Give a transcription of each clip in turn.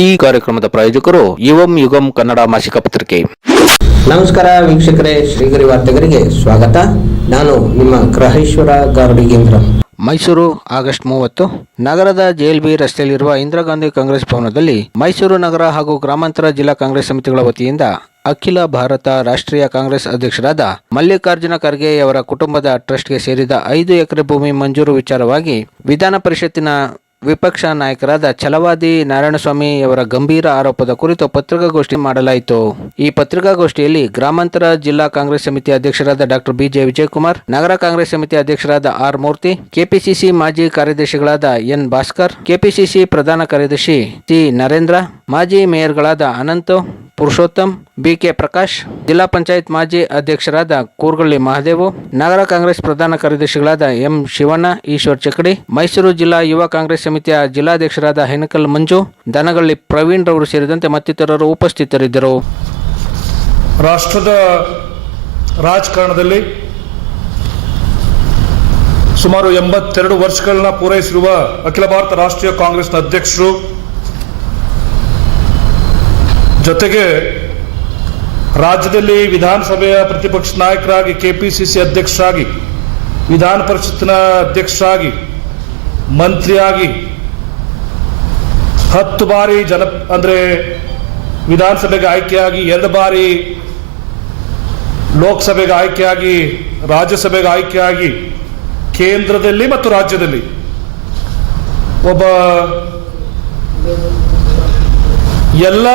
ಈ ಕಾರ್ಯಕ್ರಮದ ಪ್ರಾಯೋಜಕರು ಯುವಂ ಯುಗಂ ಕನ್ನಡ ಮಾಸಿಕ ಪತ್ರಿಕೆ. ನಮಸ್ಕಾರ ವೀಕ್ಷಕರೇ ಶ್ರೀಗರಿ ವಾರ್ತೆಗರಿಗೆ ಸ್ವಾಗತ. ನಾನು ನಿಮ್ಮ ಗ್ರಹೇಶ್ವರ ಗಾರ್ಡಿಗೇಂದ್ರ ಮೈಸೂರು ಆಗಸ್ಟ್ ಮೂವತ್ತು. ನಗರದ ಜೆಎಲ್ಬಿ ರಸ್ತೆಯಲ್ಲಿರುವ ಇಂದಿರಾ ಗಾಂಧಿ ಕಾಂಗ್ರೆಸ್ ಭವನದಲ್ಲಿ ಮೈಸೂರು ನಗರ ಹಾಗೂ ಗ್ರಾಮಾಂತರ ಜಿಲ್ಲಾ ಕಾಂಗ್ರೆಸ್ ಸಮಿತಿಗಳ ವತಿಯಿಂದ ಅಖಿಲ ಭಾರತ ರಾಷ್ಟ್ರೀಯ ಕಾಂಗ್ರೆಸ್ ಅಧ್ಯಕ್ಷರಾದ ಮಲ್ಲಿಕಾರ್ಜುನ ಖರ್ಗೆ ಅವರ ಕುಟುಂಬದ ಟ್ರಸ್ಟ್ಗೆ ಸೇರಿದ ಐದು ಎಕರೆ ಭೂಮಿ ಮಂಜೂರು ವಿಚಾರವಾಗಿ ವಿಧಾನ ಪರಿಷತ್ತಿನ ವಿಪಕ್ಷ ನಾಯಕರಾದ ಛಲವಾದಿ ನಾರಾಯಣಸ್ವಾಮಿ ಅವರ ಗಂಭೀರ ಆರೋಪದ ಕುರಿತು ಪತ್ರಿಕಾಗೋಷ್ಠಿ ಮಾಡಲಾಯಿತು. ಈ ಪತ್ರಿಕಾಗೋಷ್ಠಿಯಲ್ಲಿ ಗ್ರಾಮಾಂತರ ಜಿಲ್ಲಾ ಕಾಂಗ್ರೆಸ್ ಸಮಿತಿ ಅಧ್ಯಕ್ಷರಾದ ಡಾಕ್ಟರ್ ಬಿಜೆ ವಿಜಯಕುಮಾರ್, ನಗರ ಕಾಂಗ್ರೆಸ್ ಸಮಿತಿ ಅಧ್ಯಕ್ಷರಾದ ಆರ್ ಮೂರ್ತಿ, ಕೆಪಿಸಿಸಿ ಮಾಜಿ ಕಾರ್ಯದರ್ಶಿಗಳಾದ ಎನ್ ಭಾಸ್ಕರ್, ಕೆಪಿಸಿಸಿ ಪ್ರಧಾನ ಕಾರ್ಯದರ್ಶಿ ಟಿ ನರೇಂದ್ರ, ಮಾಜಿ ಮೇಯರ್ಗಳಾದ ಅನಂತ್ ಪುರುಷೋತ್ತಮ್, ಬಿಕೆ ಪ್ರಕಾಶ್, ಜಿಲ್ಲಾ ಪಂಚಾಯತ್ ಮಾಜಿ ಅಧ್ಯಕ್ಷರಾದ ಕೂರ್ಗಳ್ಳಿ ಮಹಾದೇವು, ನಗರ ಕಾಂಗ್ರೆಸ್ ಪ್ರಧಾನ ಕಾರ್ಯದರ್ಶಿಗಳಾದ ಎಂ ಶಿವಣ್ಣ, ಈಶ್ವರ್ ಚಕಡಿ ಮೈಸೂರು ಜಿಲ್ಲಾ ಯುವ ಕಾಂಗ್ರೆಸ್ ಸಮಿತಿಯ ಜಿಲ್ಲಾಧ್ಯಕ್ಷರಾದ ಹೆನಕಲ್ ಮಂಜು, ದನಗಳ್ಳಿ ಪ್ರವೀಣ್ ರವರು ಸೇರಿದಂತೆ ಮತ್ತಿತರರು ಉಪಸ್ಥಿತರಿದ್ದರು. ರಾಷ್ಟ್ರದ ರಾಜಕಾರಣದಲ್ಲಿ ಸುಮಾರು ಎಂಬತ್ತೆರಡು ವರ್ಷಗಳನ್ನ ಪೂರೈಸಿರುವ ಅಖಿಲ ಭಾರತ ರಾಷ್ಟ್ರೀಯ ಕಾಂಗ್ರೆಸ್ನ ಅಧ್ಯಕ್ಷರು ಜೊತೆಗೆ ರಾಜ್ಯದಲ್ಲಿ ವಿಧಾನಸಭೆಯ ಪ್ರತಿಪಕ್ಷ ನಾಯಕರಾಗಿ ಕೆಪಿಸಿಸಿ ಅಧ್ಯಕ್ಷರಾಗಿ, ವಿಧಾನ ಪರಿಷತ್ತಿನ ಅಧ್ಯಕ್ಷರಾಗಿ, ಮಂತ್ರಿಯಾಗಿ ಹತ್ತು ಬಾರಿ ಜನ, ಅಂದರೆ ವಿಧಾನಸಭೆಗೆ ಆಯ್ಕೆಯಾಗಿ ಎರಡು ಬಾರಿ ಲೋಕಸಭೆಗೆ ಆಯ್ಕೆಯಾಗಿ, ರಾಜ್ಯಸಭೆಗೆ ಆಯ್ಕೆಯಾಗಿ ಕೇಂದ್ರದಲ್ಲಿ ಮತ್ತು ರಾಜ್ಯದಲ್ಲಿ ಒಬ್ಬ ಎಲ್ಲ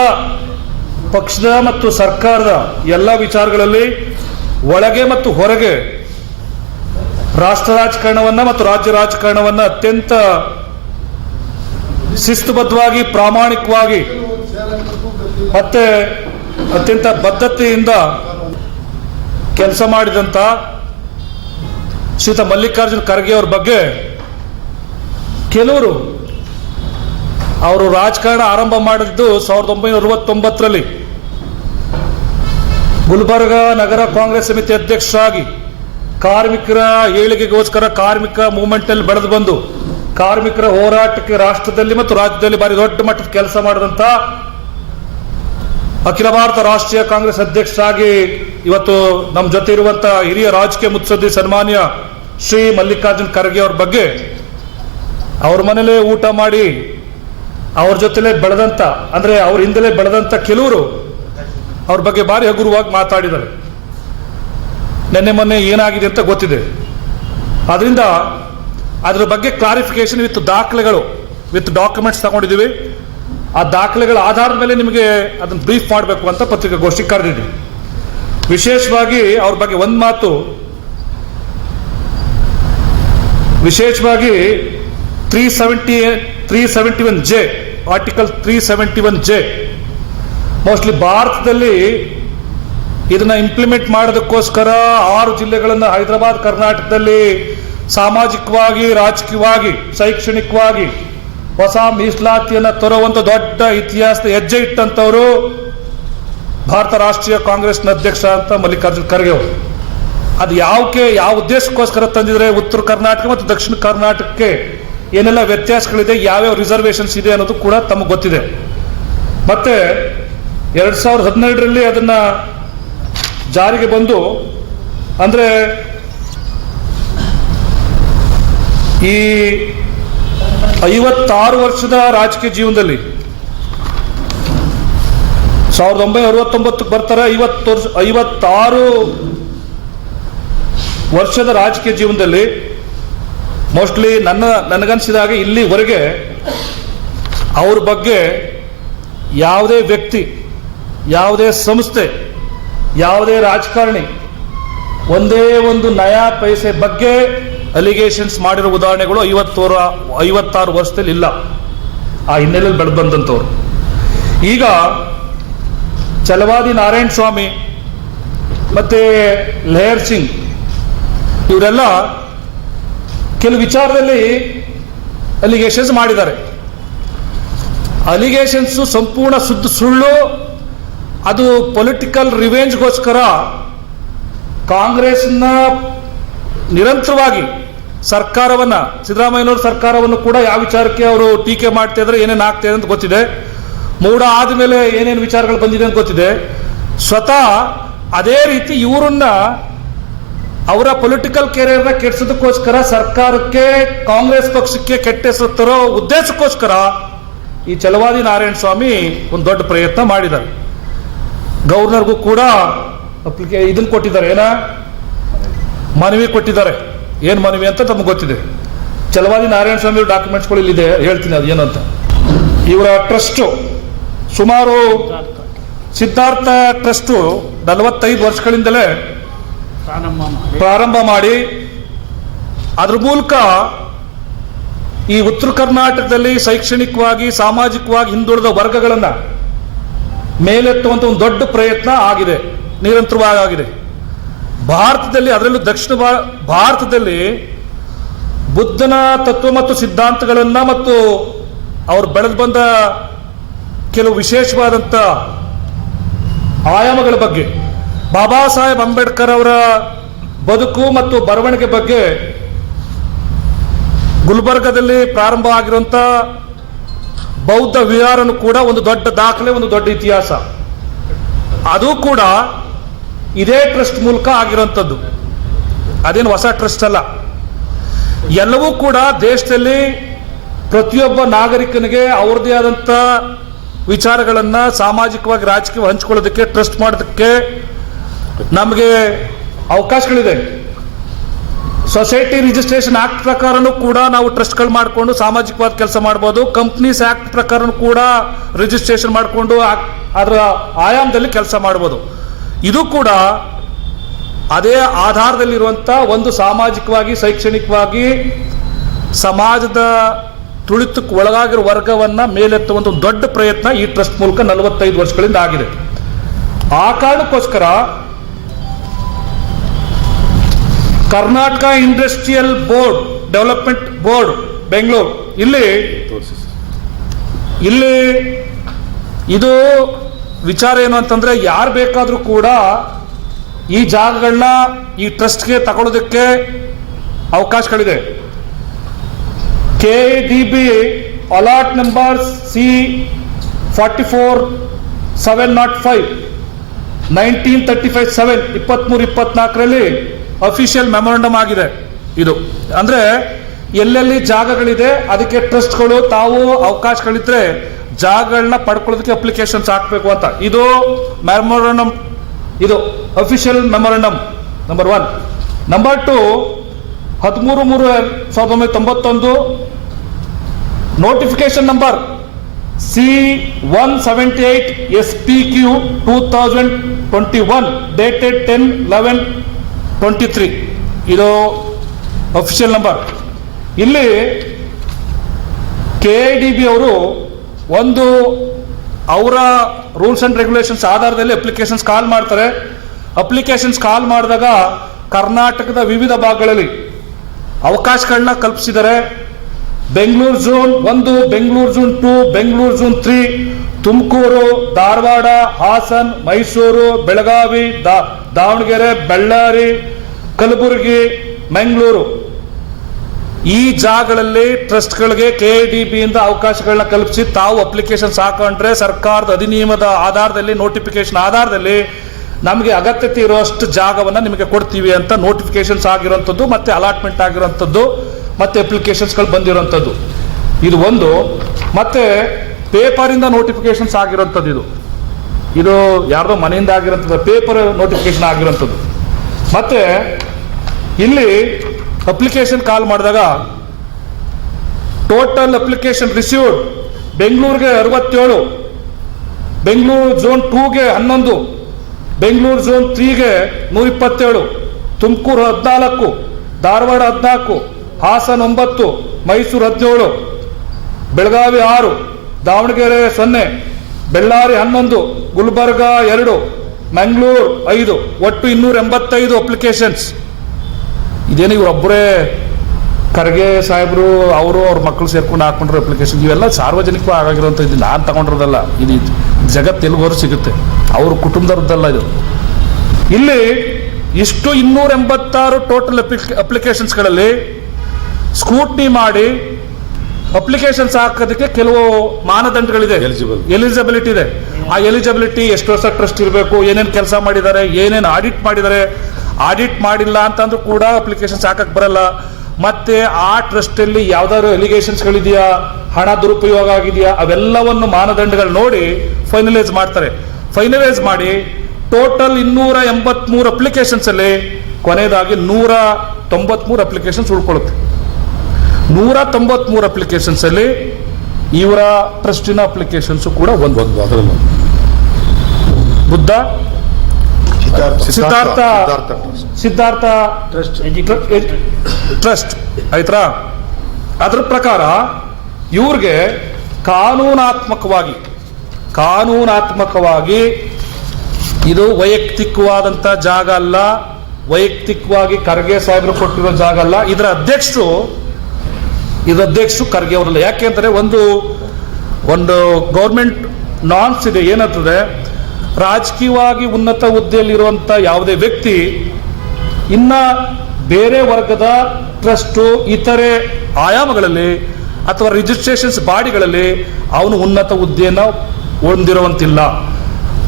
ಪಕ್ಷದ ಮತ್ತು ಸರ್ಕಾರದ ಎಲ್ಲ ವಿಚಾರಗಳಲ್ಲಿ ಒಳಗೆ ಮತ್ತು ಹೊರಗೆ ರಾಷ್ಟ್ರ ರಾಜಕಾರಣವನ್ನು ಮತ್ತು ರಾಜ್ಯ ರಾಜಕಾರಣವನ್ನು ಅತ್ಯಂತ ಶಿಸ್ತುಬದ್ಧವಾಗಿ, ಪ್ರಾಮಾಣಿಕವಾಗಿ ಮತ್ತೆ ಅತ್ಯಂತ ಬದ್ಧತೆಯಿಂದ ಕೆಲಸ ಮಾಡಿದಂತ ಶ್ರೀತ ಮಲ್ಲಿಕಾರ್ಜುನ ಖರ್ಗೆ ಅವ್ರ ಬಗ್ಗೆ ಕೆಲವರು ಅವರು ರಾಜಕಾರಣ ಆರಂಭ ಮಾಡಿದ್ದು ಸಾವಿರದ ಒಂಬೈನೂರ ಅರವತ್ತೊಂಬತ್ತರಲ್ಲಿ. ಗುಲ್ಬರ್ಗ ನಗರ ಕಾಂಗ್ರೆಸ್ ಸಮಿತಿ ಅಧ್ಯಕ್ಷರಾಗಿ ಕಾರ್ಮಿಕರ ಏಳಿಗೆಗೋಸ್ಕರ ಕಾರ್ಮಿಕ ಮೂವ್ಮೆಂಟ್ ಅಲ್ಲಿ ಬೆಳೆದು ಬಂದು ಕಾರ್ಮಿಕರ ಹೋರಾಟಕ್ಕೆ ರಾಷ್ಟ್ರದಲ್ಲಿ ಮತ್ತು ರಾಜ್ಯದಲ್ಲಿ ಭಾರಿ ದೊಡ್ಡ ಮಟ್ಟದ ಕೆಲಸ ಮಾಡಿದಂತ ಅಖಿಲ ಭಾರತ ರಾಷ್ಟ್ರೀಯ ಕಾಂಗ್ರೆಸ್ ಅಧ್ಯಕ್ಷರಾಗಿ ಇವತ್ತು ನಮ್ಮ ಜೊತೆ ಇರುವಂತ ಹಿರಿಯ ರಾಜಕೀಯ ಮುತ್ಸದ್ದಿ ಸನ್ಮಾನ್ಯ ಶ್ರೀ ಮಲ್ಲಿಕಾರ್ಜುನ್ ಖರ್ಗೆ ಅವ್ರ ಬಗ್ಗೆ ಅವ್ರ ಮನೇಲೆ ಊಟ ಮಾಡಿ ಅವ್ರ ಜೊತೆಲೆ ಬೆಳೆದಂತ, ಅಂದ್ರೆ ಅವ್ರ ಹಿಂದಲೇ ಬೆಳೆದಂತ ಕೆಲವರು ಅವ್ರ ಬಗ್ಗೆ ಭಾರಿ ಹಗುರವಾಗಿ ಮಾತಾಡಿದ್ದಾರೆ. ನಿನ್ನೆ ಮೊನ್ನೆ ಏನಾಗಿದೆ ಅಂತ ಗೊತ್ತಿದೆ. ಅದರಿಂದ ಅದರ ಬಗ್ಗೆ ಕ್ಲಾರಿಫಿಕೇಶನ್ ವಿತ್ ದಾಖಲೆಗಳು, ವಿತ್ ಡಾಕ್ಯುಮೆಂಟ್ಸ್ ತಗೊಂಡಿದ್ದೀವಿ. ಆ ದಾಖಲೆಗಳ ಆಧಾರದ ಮೇಲೆ ನಿಮಗೆ ಅದನ್ನು ಬ್ರೀಫ್ ಮಾಡಬೇಕು ಅಂತ ಪತ್ರಿಕಾಗೋಷ್ಠಿ ಕರೆದಿದ್ದೀವಿ ವಿಶೇಷವಾಗಿ ಅವ್ರ ಬಗ್ಗೆ ಒಂದು ಮಾತು. ವಿಶೇಷವಾಗಿ three seventy three seventy one J article three seventy one J mostly ಭಾರತದಲ್ಲಿ ಇದನ್ನ ಇಂಪ್ಲಿಮೆಂಟ್ ಮಾಡೋದಕ್ಕೋಸ್ಕರ ಆರು ಜಿಲ್ಲೆಗಳನ್ನು ಹೈದರಾಬಾದ್, ಕರ್ನಾಟಕದಲ್ಲಿ ಸಾಮಾಜಿಕವಾಗಿ, ರಾಜಕೀಯವಾಗಿ, ಶೈಕ್ಷಣಿಕವಾಗಿ ಹೊಸ ಮೀಸಲಾತಿಯನ್ನು ತರುವಂತ ದೊಡ್ಡ ಇತಿಹಾಸದ ಹೆಜ್ಜೆ ಇಟ್ಟಂತವರು ಭಾರತ ರಾಷ್ಟ್ರೀಯ ಕಾಂಗ್ರೆಸ್ನ ಅಧ್ಯಕ್ಷ ಅಂತ ಮಲ್ಲಿಕಾರ್ಜುನ್ ಖರ್ಗೆ ಅವರು. ಅದು ಯಾವಕ್ಕೆ ಯಾವ ಉದ್ದೇಶಕ್ಕೋಸ್ಕರ ತಂದಿದ್ರೆ ಉತ್ತರ ಕರ್ನಾಟಕ ಮತ್ತು ದಕ್ಷಿಣ ಕರ್ನಾಟಕಕ್ಕೆ ಏನೆಲ್ಲ ವ್ಯತ್ಯಾಸಗಳಿದೆ, ಯಾವ್ಯಾವ ರಿಸರ್ವೇಶನ್ಸ್ ಇದೆ ಅನ್ನೋದು ಕೂಡ ತಮಗೆ ಗೊತ್ತಿದೆ. ಮತ್ತೆ ಎರಡ್ ಸಾವಿರದ ಹದಿನೆರಡರಲ್ಲಿ ಅದನ್ನ ಜಾರಿಗೆ ಬಂದು, ಅಂದ್ರೆ ಈ ಐವತ್ತಾರು ವರ್ಷದ ರಾಜಕೀಯ ಜೀವನದಲ್ಲಿ ಸಾವಿರದ ಒಂಬೈನೂರ ಅರವತ್ತೊಂಬತ್ತಕ್ಕೆ ಬರ್ತಾರೆ. ಐವತ್ತು ವರ್ಷ, ಐವತ್ತಾರು ವರ್ಷದ ರಾಜಕೀಯ ಜೀವನದಲ್ಲಿ ಮೋಸ್ಟ್ಲಿ ನನ್ನ ನನಗನ್ಸಿದಾಗ ಇಲ್ಲಿವರೆಗೆ ಅವ್ರ ಬಗ್ಗೆ ಯಾವುದೇ ವ್ಯಕ್ತಿ ಯಾವುದೇ ಸಂಸ್ಥೆ, ಯಾವುದೇ ರಾಜಕಾರಣಿ ಒಂದೇ ಒಂದು ನಯಾ ಪೈಸೆ ಬಗ್ಗೆ ಅಲಿಗೇಷನ್ಸ್ ಮಾಡಿರೋ ಉದಾಹರಣೆಗಳು ಐವತ್ತೋರ ಐವತ್ತಾರು ವರ್ಷದಲ್ಲಿ ಇಲ್ಲ. ಆ ಹಿನ್ನೆಲೆಯಲ್ಲಿ ಬೆಳೆದು ಬಂದಂಥವ್ರು. ಈಗ ಚಲವಾದಿ ನಾರಾಯಣ ಸ್ವಾಮಿ ಮತ್ತೆ ಲೆಹರ್ ಸಿಂಗ್, ಇವರೆಲ್ಲ ಕೆಲವು ವಿಚಾರದಲ್ಲಿ ಅಲಿಗೇಷನ್ಸ್ ಮಾಡಿದ್ದಾರೆ. ಅಲಿಗೇಷನ್ಸ್ ಸಂಪೂರ್ಣ ಸುದ್ದು ಸುಳ್ಳು ಅದು ಪೊಲಿಟಿಕಲ್ ರಿವೆಂಜ್ಗೋಸ್ಕರ ಕಾಂಗ್ರೆಸ್ನ ನಿರಂತರವಾಗಿ ಸರ್ಕಾರವನ್ನ, ಸಿದ್ದರಾಮಯ್ಯನವ್ರ ಸರ್ಕಾರವನ್ನು ಕೂಡ ಯಾವ ವಿಚಾರಕ್ಕೆ ಅವರು ಟೀಕೆ ಮಾಡ್ತಾ ಇದ್ರೆ ಏನೇನು ಆಗ್ತಾ ಇದೆ ಅಂತ ಗೊತ್ತಿದೆ. ಮೂಡ ಆದಮೇಲೆ ಏನೇನು ವಿಚಾರಗಳು ಬಂದಿದೆ ಅಂತ ಗೊತ್ತಿದೆ. ಸ್ವತಃ ಅದೇ ರೀತಿ ಇವರನ್ನ ಅವರ ಪೊಲಿಟಿಕಲ್ ಕೆರಿಯರ್ನ ಕೆಡ್ಸೋದಕ್ಕೋಸ್ಕರ ಸರ್ಕಾರಕ್ಕೆ, ಕಾಂಗ್ರೆಸ್ ಪಕ್ಷಕ್ಕೆ ಕೆಟ್ಟ ಹೆಸರು ತರೋ ಉದ್ದೇಶಕ್ಕೋಸ್ಕರ ಈ ಚಲವಾದಿ ನಾರಾಯಣ ಸ್ವಾಮಿ ಒಂದು ದೊಡ್ಡ ಪ್ರಯತ್ನ ಮಾಡಿದ್ದಾರೆ. ಗವರ್ನರ್ಗೂ ಕೂಡ ಇದನ್ನ ಕೊಟ್ಟಿದ್ದಾರೆ, ಏನ? ಮನವಿ ಕೊಟ್ಟಿದ್ದಾರೆ. ಏನು ಮನವಿ ಅಂತ ತಮಗೆ ಗೊತ್ತಿದೆ. ಚಲವಾದಿ ನಾರಾಯಣ ಸ್ವಾಮಿ ಡಾಕ್ಯುಮೆಂಟ್ಸ್ಗಳು ಇಲ್ಲಿದೆ, ಹೇಳ್ತೀನಿ ಅದು ಏನಂತ ಇವರ ಟ್ರಸ್ಟು, ಸುಮಾರು ಸಿದ್ಧಾರ್ಥ ಟ್ರಸ್ಟು ನಲವತ್ತೈದು ವರ್ಷಗಳಿಂದಲೇ ಪ್ರಾರಂಭ ಮಾಡಿ, ಅದ್ರ ಮೂಲಕ ಈ ಉತ್ತರ ಕರ್ನಾಟಕದಲ್ಲಿ ಶೈಕ್ಷಣಿಕವಾಗಿ, ಸಾಮಾಜಿಕವಾಗಿ ಹಿಂದುಳಿದ ವರ್ಗಗಳನ್ನ ಮೇಲೆತ್ತುವಂತ ಒಂದು ದೊಡ್ಡ ಪ್ರಯತ್ನ ಆಗಿದೆ ನಿರಂತರವಾಗಿ ಆಗಿದೆ ಭಾರತದಲ್ಲಿ ಅದರಲ್ಲೂ ದಕ್ಷಿಣ ಭಾರತದಲ್ಲಿ ಬುದ್ಧನ ತತ್ವ ಮತ್ತು ಸಿದ್ಧಾಂತಗಳನ್ನು ಮತ್ತು ಅವರು ಬೆಳೆದು ಬಂದ ಕೆಲವು ವಿಶೇಷವಾದಂಥ ಆಯಾಮಗಳ ಬಗ್ಗೆ, ಬಾಬಾ ಸಾಹೇಬ್ ಅಂಬೇಡ್ಕರ್ ಅವರ ಬದುಕು ಮತ್ತು ಬರವಣಿಗೆ ಬಗ್ಗೆ ಗುಲ್ಬರ್ಗದಲ್ಲಿ ಪ್ರಾರಂಭ ಆಗಿರುವಂತ ಬೌದ್ಧ ವಿಹಾರನು ಕೂಡ ಒಂದು ದೊಡ್ಡ ದಾಖಲೆ, ಒಂದು ದೊಡ್ಡ ಇತಿಹಾಸ. ಅದು ಕೂಡ ಇದೇ ಟ್ರಸ್ಟ್ ಮೂಲಕ ಆಗಿರುವಂಥದ್ದು ಅದೇನು ಹೊಸ ಟ್ರಸ್ಟ್ ಅಲ್ಲ. ಎಲ್ಲವೂ ಕೂಡ ದೇಶದಲ್ಲಿ ಪ್ರತಿಯೊಬ್ಬ ನಾಗರಿಕನಿಗೆ ಅವ್ರದ್ದೇ ಆದಂಥ ವಿಚಾರಗಳನ್ನ ಸಾಮಾಜಿಕವಾಗಿ ರಾಜಕೀಯ ಹಂಚ್ಕೊಳ್ಳೋದಕ್ಕೆ, ಟ್ರಸ್ಟ್ ಮಾಡೋದಕ್ಕೆ ನಮಗೆ ಅವಕಾಶಗಳಿದೆ. ಸೊಸೈಟಿ ರಿಜಿಸ್ಟ್ರೇಷನ್ ಆಕ್ಟ್ ಪ್ರಕಾರನೂ ಕೂಡ ನಾವು ಟ್ರಸ್ಟ್ಗಳು ಮಾಡಿಕೊಂಡು ಸಾಮಾಜಿಕವಾದ ಕೆಲಸ ಮಾಡ್ಬೋದು. ಕಂಪ್ನೀಸ್ ಆಕ್ಟ್ ಪ್ರಕಾರನೂ ಕೂಡ ರಿಜಿಸ್ಟ್ರೇಷನ್ ಮಾಡಿಕೊಂಡು ಅದರ ಆಯಾಮದಲ್ಲಿ ಕೆಲಸ ಮಾಡ್ಬೋದು. ಇದು ಕೂಡ ಅದೇ ಆಧಾರದಲ್ಲಿರುವಂಥ ಒಂದು ಸಾಮಾಜಿಕವಾಗಿ, ಶೈಕ್ಷಣಿಕವಾಗಿ ಸಮಾಜದ ತುಳಿತಕ್ಕೆ ಒಳಗಾಗಿರೋ ವರ್ಗವನ್ನ ಮೇಲೆತ್ತುವಂತ ಒಂದು ದೊಡ್ಡ ಪ್ರಯತ್ನ ಈ ಟ್ರಸ್ಟ್ ಮೂಲಕ ನಲವತ್ತೈದು ವರ್ಷಗಳಿಂದ ಆಗಿದೆ. ಆ ಕಾರಣಕ್ಕೋಸ್ಕರ Karnataka industrial board, development board, Bengaluru. ಇಲ್ಲಿ ಇಲ್ಲಿ ಇದು ವಿಚಾರ ಏನು ಅಂತಂದ್ರೆ ಯಾರು ಬೇಕಾದರೂ ಕೂಡ ಈ ಜಾಗಗಳನ್ನ ಈ ಟ್ರಸ್ಟ್ಗೆ ತಗೊಳ್ಳೋದಕ್ಕೆ ಅವಕಾಶಗಳಿದೆ. K D B allot number C forty four seven nought five nineteen thirty five seven ಇಪ್ಪತ್ತ್ಮೂರು ಇಪ್ಪತ್ನಾಲ್ಕರಲ್ಲಿ ಅಫಿಷಿಯಲ್ ಮೆಮೊರಂಡಮ್ ಆಗಿದೆ. ಇದು. ಅಂದ್ರೆ ಎಲ್ಲೆಲ್ಲಿ ಜಾಗಗಳಿದೆ, ಅದಕ್ಕೆ ಟ್ರಸ್ಟ್ಗಳು ತಾವು ಅವಕಾಶಗಳಿದ್ರೆ ಜಾಗಗಳನ್ನ ಪಡ್ಕೊಳ್ಳೋದಕ್ಕೆ ಅಪ್ಲಿಕೇಶನ್ಸ್ ಹಾಕಬೇಕು ಅಂತ. ಇದು ಮೆಮೊರಂಡಮ್ ಇದು official memorandum number one number two ಹದಿಮೂರು ಮೂರು ಸಾವಿರದ ಒಂಬೈನೂರ ತೊಂಬತ್ತೊಂದು notification number C one seventy eight S P Q two thousand twenty one dated ten eleven twenty three ಇದು ಅಫಿಷಿಯಲ್ ನಂಬರ್ ಇಲ್ಲಿ ಕೆ ಡಿ ಬಿ ಅವರು ಒಂದು ಅವರ ರೂಲ್ಸ್ ಅಂಡ್ ರೆಗ್ಯುಲೇಷನ್ಸ್ ಆಧಾರದಲ್ಲಿ ಅಪ್ಲಿಕೇಶನ್ಸ್ ಕಾಲ್ ಮಾಡ್ತಾರೆ. ಅಪ್ಲಿಕೇಶನ್ಸ್ ಕಾಲ್ ಮಾಡಿದಾಗ ಕರ್ನಾಟಕದ ವಿವಿಧ ಭಾಗಗಳಲ್ಲಿ ಅವಕಾಶಗಳನ್ನ ಕಲ್ಪಿಸಿದ್ದಾರೆ. ಬೆಂಗಳೂರು ಝೋನ್ ಒಂದು, Bengaluru zone two Bengaluru zone three Tumakuru, Dharwad, Hassan, Mysuru, Belagavi Davanagere, Ballari, Kalaburagi, Mangaluru. ಈ ಜಾಗಗಳಲ್ಲಿ ಟ್ರಸ್ಟ್ಗಳಿಗೆ ಕೆ ಡಿ ಬಿಯಿಂದ ಅವಕಾಶಗಳನ್ನ ಕಲ್ಪಿಸಿ ತಾವು ಅಪ್ಲಿಕೇಶನ್ಸ್ ಹಾಕೊಂಡ್ರೆ ಸರ್ಕಾರದ ಅಧಿನಿಯಮದ ಆಧಾರದಲ್ಲಿ ನೋಟಿಫಿಕೇಶನ್ ಆಧಾರದಲ್ಲಿ ನಮಗೆ ಅಗತ್ಯತೆ ಇರುವಷ್ಟು ಜಾಗವನ್ನ ನಿಮಗೆ ಕೊಡ್ತೀವಿ ಅಂತ ನೋಟಿಫಿಕೇಶನ್ಸ್ ಆಗಿರುವಂಥದ್ದು, ಮತ್ತೆ ಅಲಾಟ್ಮೆಂಟ್ ಆಗಿರುವಂಥದ್ದು, ಮತ್ತೆ ಅಪ್ಲಿಕೇಶನ್ಸ್ಗಳು ಬಂದಿರುವಂಥದ್ದು. ಇದು ಒಂದು. ಮತ್ತೆ ಪೇಪರಿಂದ ನೋಟಿಫಿಕೇಶನ್ಸ್ ಆಗಿರೋಂಥದ್ದು ಇದು. ಇದು ಯಾರ್ದೋ ಮನೆಯಿಂದ ಆಗಿರೋಂಥದ್ದು ಪೇಪರ್ ನೋಟಿಫಿಕೇಶನ್ ಆಗಿರೋಂಥದ್ದು ಮತ್ತೆ, ಇಲ್ಲಿ ಅಪ್ಲಿಕೇಶನ್ ಕಾಲ್ ಮಾಡಿದಾಗ ಟೋಟಲ್ ಅಪ್ಲಿಕೇಶನ್ ರಿಸೀವ್ಡ್ ಬೆಂಗಳೂರಿಗೆ ಅರವತ್ತೇಳು, ಬೆಂಗಳೂರು ಝೋನ್ ಟೂಗೆ ಹನ್ನೊಂದು, ಬೆಂಗಳೂರು ಝೋನ್ ತ್ರೀಗೆ ನೂರ ಇಪ್ಪತ್ತೇಳು ತುಮಕೂರು ಹದಿನಾಲ್ಕು, ಧಾರವಾಡ ಹದಿನಾಲ್ಕು, ಹಾಸನ ಒಂಬತ್ತು, ಮೈಸೂರು ಹದಿನೇಳು, ಬೆಳಗಾವಿ ಆರು ದಾವಣಗೆರೆ ಸೊನ್ನೆ, ಬೆಳ್ಳಾರಿ ಹನ್ನೊಂದು, ಗುಲ್ಬರ್ಗ ಎರಡು, ಮಂಗಳೂರು ಐದು, ಒಟ್ಟು ಇನ್ನೂರ ಎಂಬತ್ತೈದು ಅಪ್ಲಿಕೇಶನ್ಸ್ ಇದೇನು ಇವರೊಬ್ಬರೇ ಖರ್ಗೆ ಸಾಹೇಬರು, ಅವರು ಅವ್ರ ಮಕ್ಕಳು ಸೇರ್ಕೊಂಡು ಹಾಕೊಂಡ್ರು ಅಪ್ಲಿಕೇಶನ್ ಇವೆಲ್ಲ ಸಾರ್ವಜನಿಕವಾಗಿ ಆಗಿರುವಂಥ ಇದು ನಾನು ತಗೊಂಡಿರೋದಲ್ಲ. ಇದು ಜಗತ್ತು ಎಲ್ಲಿಗೋರು ಸಿಗುತ್ತೆ. ಅವ್ರ ಕುಟುಂಬದವ್ರದ್ದಲ್ಲ ಇದು. ಇಲ್ಲಿ ಇಷ್ಟು ಇನ್ನೂರ ಎಂಬತ್ತಾರು ಟೋಟಲ್ ಅಪ್ಲಿಕೇಶನ್ಸ್ಗಳಲ್ಲಿ ಸ್ಕೂಟ್ನಿ ಮಾಡಿ ಅಪ್ಲಿಕೇಶನ್ಸ್ ಹಾಕೋದಕ್ಕೆ ಕೆಲವು ಮಾನದಂಡಗಳಿದೆ. ಎಲಿಜಿಬಲ್ ಎಲಿಜಿಬಿಲಿಟಿ ಇದೆ. ಆ ಎಲಿಜಿಬಿಲಿಟಿ ಎಷ್ಟು ವರ್ಷ ಟ್ರಸ್ಟ್ ಇರಬೇಕು ಏನೇನು ಕೆಲಸ ಮಾಡಿದ್ದಾರೆ ಏನೇನು ಆಡಿಟ್ ಮಾಡಿದ್ದಾರೆ. ಆಡಿಟ್ ಮಾಡಿಲ್ಲ ಅಂತಂದ್ರೂ ಕೂಡ ಅಪ್ಲಿಕೇಶನ್ಸ್ ಹಾಕಕ್ಕೆ ಬರಲ್ಲ. ಮತ್ತೆ ಆ ಟ್ರಸ್ಟ್ ಅಲ್ಲಿ ಯಾವ್ದಾದ್ರು ಎಲಿಗೇಷನ್ಸ್ಗಳಿದೆಯಾ ಹಣ ದುರುಪಯೋಗ ಆಗಿದೆಯಾ ಅವೆಲ್ಲವನ್ನು ಮಾನದಂಡಗಳು ನೋಡಿ ಫೈನಲೈಸ್ ಮಾಡ್ತಾರೆ. ಫೈನಲೈಸ್ ಮಾಡಿ ಟೋಟಲ್ ಇನ್ನೂರ ಎಂಬತ್ಮೂರು ಅಪ್ಲಿಕೇಶನ್ಸ್ ಅಲ್ಲಿ ಕೊನೆಯದಾಗಿ ನೂರ ತೊಂಬತ್ಮೂರು ಅಪ್ಲಿಕೇಶನ್ಸ್ ಉಳ್ಕೊಳ್ಳುತ್ತೆ. ನೂರ ತೊಂಬತ್ಮೂರು ಅಪ್ಲಿಕೇಶನ್ಸಲ್ಲಿ ಇವರ ಟ್ರಸ್ಟಿನ ಅಪ್ಲಿಕೇಶನ್ಸು ಕೂಡ ಒಂದು. ಒಂದು ಅದರಲ್ಲೂ. ಬುದ್ಧ? ಸಿದ್ಧಾರ್ಥ ಸಿದ್ಧಾರ್ಥ. ಟ್ರಸ್ಟ್ ಟ್ರಸ್ಟ್ ಆಯ್ತಾ? ಅದ್ರ ಪ್ರಕಾರ ಇವ್ರಿಗೆ ಕಾನೂನಾತ್ಮಕವಾಗಿ ಕಾನೂನಾತ್ಮಕವಾಗಿ ಇದು ವೈಯಕ್ತಿಕವಾದಂತ ಜಾಗ ಅಲ್ಲ ವೈಯಕ್ತಿಕವಾಗಿ ಖರ್ಗೆ ಸಾಹೇಬರು ಕೊಟ್ಟಿರೋ ಜಾಗ ಅಲ್ಲ ಇದರ ಅಧ್ಯಕ್ಷರು ಇದರ ಅಧ್ಯಕ್ಷರು ಖರ್ಗೆ ಅವರಲ್ಲ. ಅಂದರೆ ಒಂದು ಒಂದು ಗೌರ್ಮೆಂಟ್ ನಾನ್ಸ್ ಇದೆ. ಏನಂತಂದರೆ, ರಾಜಕೀಯವಾಗಿ ಉನ್ನತ ಹುದ್ದೆಯಲ್ಲಿರುವಂಥ ಯಾವುದೇ ವ್ಯಕ್ತಿ ಇನ್ನ ಬೇರೆ ವರ್ಗದ ಟ್ರಸ್ಟು, ಇತರೆ ಆಯಾಮಗಳಲ್ಲಿ ಅಥವಾ ರಿಜಿಸ್ಟ್ರೇಷನ್ಸ್ ಬಾಡಿಗಳಲ್ಲಿ ಅವನು ಉನ್ನತ ಹುದ್ದೆಯನ್ನು ಹೊಂದಿರುವಂತಿಲ್ಲ.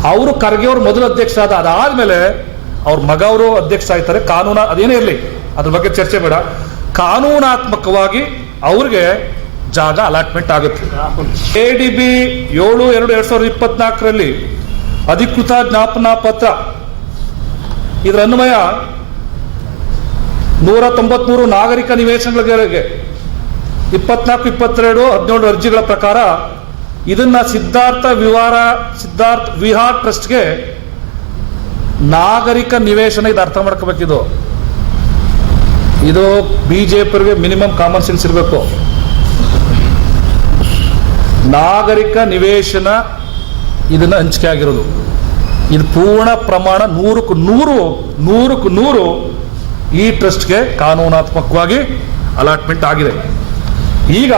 ಅವರು ಖರ್ಗೆ ಅವರು ಮೊದಲು ಅಧ್ಯಕ್ಷ ಆದ ಅದಾದ್ಮೇಲೆ ಅವ್ರ ಮಗ ಅವರು ಅಧ್ಯಕ್ಷ ಆಯ್ತಾರೆ ಕಾನೂನ ಅದೇನೇ ಇರಲಿ, ಅದ್ರ ಬಗ್ಗೆ ಚರ್ಚೆ ಬೇಡ. ಕಾನೂನಾತ್ಮಕವಾಗಿ ಅವ್ರಿಗೆ ಜಾಗ ಅಲಾಟ್ಮೆಂಟ್ ಆಗುತ್ತೆ. ಎ ಡಿ ಬಿ ಏಳು ಎರಡು ಎರಡು ಸಾವಿರದ ಇಪ್ಪತ್ನಾಲ್ಕರಲ್ಲಿ ಅಧಿಕೃತ ಜ್ಞಾಪನಾ ಪತ್ರ. ಇದರ ಅನ್ವಯ ನೂರ ತೊಂಬತ್ಮೂರು ನಾಗರಿಕ ನಿವೇಶನಗಳಿಗೆ ಇಪ್ಪತ್ನಾಲ್ಕು, ಇಪ್ಪತ್ತೆರಡು, ಹದಿನೇಳು ಅರ್ಜಿಗಳ ಪ್ರಕಾರ ಇದನ್ನ ಸಿದ್ಧಾರ್ಥ ವಿವಾರ, ಸಿದ್ಧಾರ್ಥ ವಿಹಾರ್ ಟ್ರಸ್ಟ್ಗೆ ನಾಗರಿಕ ನಿವೇಶನ ಇದು ಅರ್ಥ ಮಾಡ್ಕೋಬೇಕಿದು. ಇದು ಬಿಜೆಪಿಯವರಿಗೆ ಮಿನಿಮಮ್ ಕಾಮನ್ ಸೆನ್ಸ್ ಇರಬೇಕು. ನಾಗರಿಕ ನಿವೇಶನ ಇದನ್ನ ಹಂಚಿಕೆ ಆಗಿರೋದು. ಇದು ಪೂರ್ಣ ಪ್ರಮಾಣ ನೂರಕ್ಕೂ ನೂರು ನೂರಕ್ಕೂ ನೂರು ಈ ಟ್ರಸ್ಟ್ಗೆ ಕಾನೂನಾತ್ಮಕವಾಗಿ ಅಲಾಟ್ಮೆಂಟ್ ಆಗಿದೆ. ಈಗ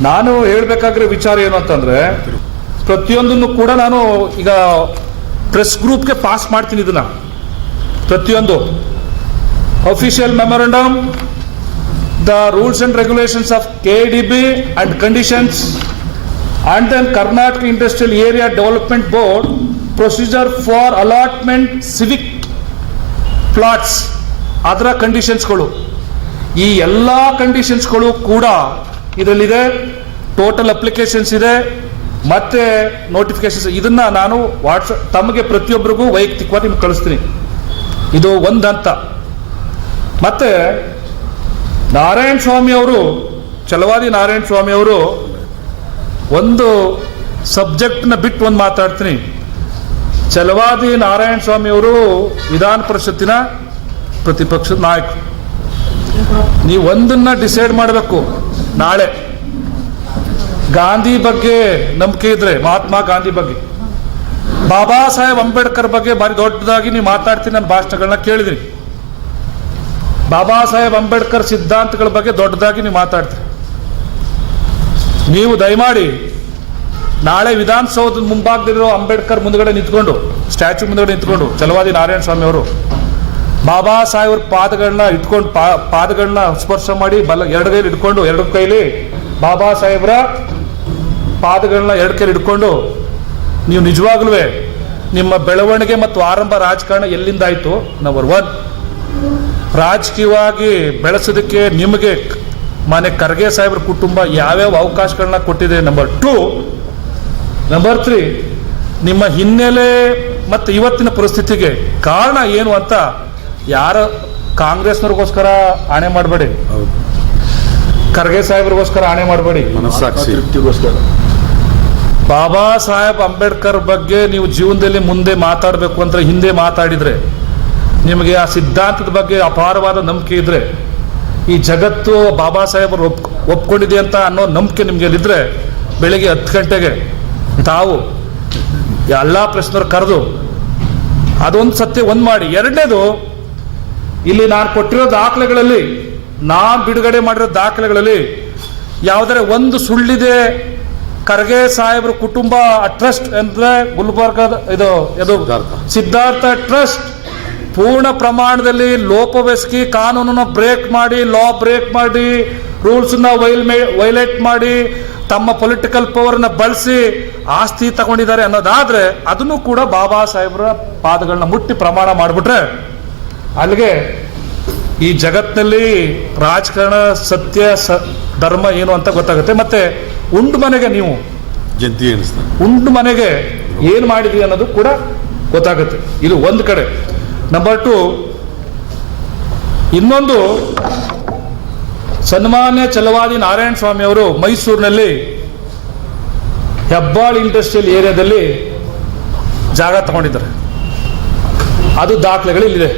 ನಾನು ಹೇಳಬೇಕಾಗಿರೋ ವಿಚಾರ ಏನು ಅಂತಂದ್ರೆ, ಪ್ರತಿಯೊಂದನ್ನು ಕೂಡ ನಾನು ಈಗ ಪ್ರೆಸ್ ಗ್ರೂಪ್ಗೆ ಪಾಸ್ ಮಾಡ್ತೀನಿ ಇದನ್ನ. ಪ್ರತಿಯೊಂದು. Official memorandum the rules and regulations of K D B and conditions and then Karnataka Industrial Area Development Board procedure for allotment civic plots. ಅದರ ಕಂಡೀಷನ್ಸ್ಗಳು ಈ ಎಲ್ಲ ಕಂಡೀಷನ್ಸ್ಗಳು ಕೂಡ ಇದರಲ್ಲಿದೆ. ಟೋಟಲ್ ಅಪ್ಲಿಕೇಶನ್ಸ್ ಇದೆ. ಮತ್ತೆ ನೋಟಿಫಿಕೇಶನ್ಸ್ ಇದನ್ನ ನಾನು ವಾಟ್ಸಪ್ ತಮಗೆ ಪ್ರತಿಯೊಬ್ಬರಿಗೂ ವೈಯಕ್ತಿಕವಾಗಿ ನಿಮ್ಗೆ ಕಳಿಸ್ತೀನಿ. ಇದು ಒಂದು ಹಂತ ಮತ್ತೆ ನಾರಾಯಣ ಸ್ವಾಮಿ ಅವರು ಚಲವಾದಿ ನಾರಾಯಣ ಸ್ವಾಮಿ ಅವರು ಒಂದು ಸಬ್ಜೆಕ್ಟ್ನ ಬಿಟ್ಟು ಒಂದು ಮಾತಾಡ್ತೀನಿ. ಚಲವಾದಿ ನಾರಾಯಣ ಸ್ವಾಮಿ ಅವರು ವಿಧಾನ ಪರಿಷತ್ತಿನ ಪ್ರತಿಪಕ್ಷದ ನಾಯಕರು ನೀವು ಒಂದನ್ನ ಡಿಸೈಡ್ ಮಾಡಬೇಕು ನಾಳೆ. ಗಾಂಧಿ ಬಗ್ಗೆ ನಂಬಿಕೆ ಇದ್ರೆ, ಮಹಾತ್ಮ ಗಾಂಧಿ ಬಗ್ಗೆ. ಬಾಬಾ ಸಾಹೇಬ್ ಅಂಬೇಡ್ಕರ್ ಬಗ್ಗೆ ಭಾರಿ ದೊಡ್ಡದಾಗಿ ನೀವು ಮಾತಾಡ್ತೀನಿ ನನ್ನ ಭಾಷಣಗಳನ್ನ ಕೇಳಿದ್ರಿ. ಬಾಬಾ ಸಾಹೇಬ್ ಅಂಬೇಡ್ಕರ್ ಸಿದ್ಧಾಂತಗಳ ಬಗ್ಗೆ ದೊಡ್ಡದಾಗಿ ನೀವು ಮಾತಾಡ್ತೀರಿ. ನೀವು ದಯಮಾಡಿ ನಾಳೆ ವಿಧಾನಸೌಧದ ಮುಂಭಾಗದಲ್ಲಿರೋ ಅಂಬೇಡ್ಕರ್ ಮುಂದ್ಗಡೆ ನಿಂತ್ಕೊಂಡು ಸ್ಟ್ಯಾಚು ಮುಂದ್ಗಡೆ ನಿಂತ್ಕೊಂಡು ಚಲವಾದಿ ನಾರಾಯಣ ಸ್ವಾಮಿ ಅವರು ಬಾಬಾ ಸಾಹೇಬ್ರ ಪಾದಗಳನ್ನ ಇಟ್ಕೊಂಡು ಪಾದಗಳನ್ನ ಸ್ಪರ್ಶ ಮಾಡಿ ಬಲ, ಎರಡು ಕೈಲಿ ಇಟ್ಕೊಂಡು ಎರಡು ಕೈಲಿ ಬಾಬಾ ಸಾಹೇಬ್ರ ಪಾದಗಳನ್ನ ಎರಡು ಕೈಲಿ ಇಟ್ಕೊಂಡು ನೀವು ನಿಜವಾಗ್ಲೂ ನಿಮ್ಮ ಬೆಳವಣಿಗೆ ಮತ್ತು ಆರಂಭ ರಾಜಕಾರಣ ಎಲ್ಲಿಂದ ಆಯ್ತು ನಂಬರ್ ಒನ್ ರಾಜಕೀಯವಾಗಿ ಬೆಳೆಸೋದಕ್ಕೆ ನಿಮಗೆ ಮಾನ್ಯ ಖರ್ಗೆ ಸಾಹೇಬ್ರ ಕುಟುಂಬ ಯಾವ್ಯಾವ ಅವಕಾಶಗಳನ್ನ ಕೊಟ್ಟಿದೆ? ನಂಬರ್ ಟೂ ನಂಬರ್ ತ್ರೀ ನಿಮ್ಮ ಹಿನ್ನೆಲೆ ಮತ್ತು ಇವತ್ತಿನ ಪರಿಸ್ಥಿತಿಗೆ ಕಾರಣ ಏನು ಅಂತ ಯಾರ ಕಾಂಗ್ರೆಸ್ನವ್ರಿಗೋಸ್ಕರ ಆಣೆ ಮಾಡಬೇಡಿ. ಹೌದು ಖರ್ಗೆ ಸಾಹೇಬ್ರಿಗೋಸ್ಕರ ಆಣೆ ಮಾಡಬೇಡಿ. ಬಾಬಾ ಸಾಹೇಬ್ ಅಂಬೇಡ್ಕರ್ ಬಗ್ಗೆ ನೀವು ಜೀವನದಲ್ಲಿ ಮುಂದೆ ಮಾತಾಡಬೇಕು ಅಂತ ಹಿಂದೆ ಮಾತಾಡಿದ್ರೆ ನಿಮಗೆ ಆ ಸಿದ್ಧಾಂತದ ಬಗ್ಗೆ ಅಪಾರವಾದ ನಂಬಿಕೆ ಇದ್ದರೆ ಈ ಜಗತ್ತು ಬಾಬಾ ಸಾಹೇಬರು ಒಪ್ ಒಪ್ಕೊಂಡಿದೆ ಅಂತ ಅನ್ನೋ ನಂಬಿಕೆ ನಿಮಗೆ ಇದ್ರೆ ಬೆಳಿಗ್ಗೆ ಹತ್ತು ಗಂಟೆಗೆ ತಾವು ಎಲ್ಲ ಪ್ರಶ್ನರು ಕರೆದು ಅದೊಂದು ಸತ್ಯ ಒಂದು ಮಾಡಿ ಎರಡನೇದು ಇಲ್ಲಿ ನಾನು ಕೊಟ್ಟಿರೋ ದಾಖಲೆಗಳಲ್ಲಿ ನಾನು ಬಿಡುಗಡೆ ಮಾಡಿರೋ ದಾಖಲೆಗಳಲ್ಲಿ ಯಾವುದರ ಒಂದು ಸುಳ್ಳಿದೆ ಖರ್ಗೆ ಸಾಹೇಬ್ರ ಕುಟುಂಬ ಟ್ರಸ್ಟ್ ಅಂದ್ರೆ ಗುಲ್ಬರ್ಗದ ಇದು ಇದು. ಸಿದ್ಧಾರ್ಥ ಟ್ರಸ್ಟ್ ಪೂರ್ಣ ಪ್ರಮಾಣದಲ್ಲಿ ಲೋಪವೆಸಗಿ ಕಾನೂನನ್ನು ಬ್ರೇಕ್ ಮಾಡಿ ಲಾ ಬ್ರೇಕ್ ಮಾಡಿ ರೂಲ್ಸನ್ನ ವೈಲ್ ವೈಲೇಟ್ ಮಾಡಿ ತಮ್ಮ ಪೊಲಿಟಿಕಲ್ ಪವರ್ನ ಬಳಸಿ ಆಸ್ತಿ ತಗೊಂಡಿದ್ದಾರೆ ಅನ್ನೋದಾದ್ರೆ ಅದನ್ನು ಕೂಡ ಬಾಬಾ ಸಾಹೇಬ್ರ ಪಾದಗಳನ್ನ ಮುಟ್ಟಿ ಪ್ರಮಾಣ ಮಾಡಿಬಿಟ್ರೆ ಅಲ್ಲಿಗೆ ಈ ಜಗತ್ತಿನಲ್ಲಿ ರಾಜಕಾರಣ ಸತ್ಯ ಸ ಧರ್ಮ ಏನು ಅಂತ ಗೊತ್ತಾಗುತ್ತೆ. ಮತ್ತೆ ಉಂಡು ಮನೆಗೆ ನೀವು ಜಂತಿ ಉಂಡು ಮನೆಗೆ ಏನು ಮಾಡಿದ್ವಿ ಅನ್ನೋದು ಕೂಡ ಗೊತ್ತಾಗುತ್ತೆ. ಇದು ಒಂದು ಕಡೆ. ನಂಬರ್ ಟು ಇನ್ನೊಂದು ಸನ್ಮಾನ್ಯ ಚಲವಾದಿ ನಾರಾಯಣ ಸ್ವಾಮಿ ಅವರು ಮೈಸೂರಿನಲ್ಲಿ ಹೆಬ್ಬಾಳ್ ಇಂಡಸ್ಟ್ರಿಯಲ್ ಏರಿಯಾದಲ್ಲಿ ಜಾಗ ತಗೊಂಡಿದ್ದಾರೆ. ಅದು ದಾಖಲೆಗಳು ಇಲ್ಲಿದೆ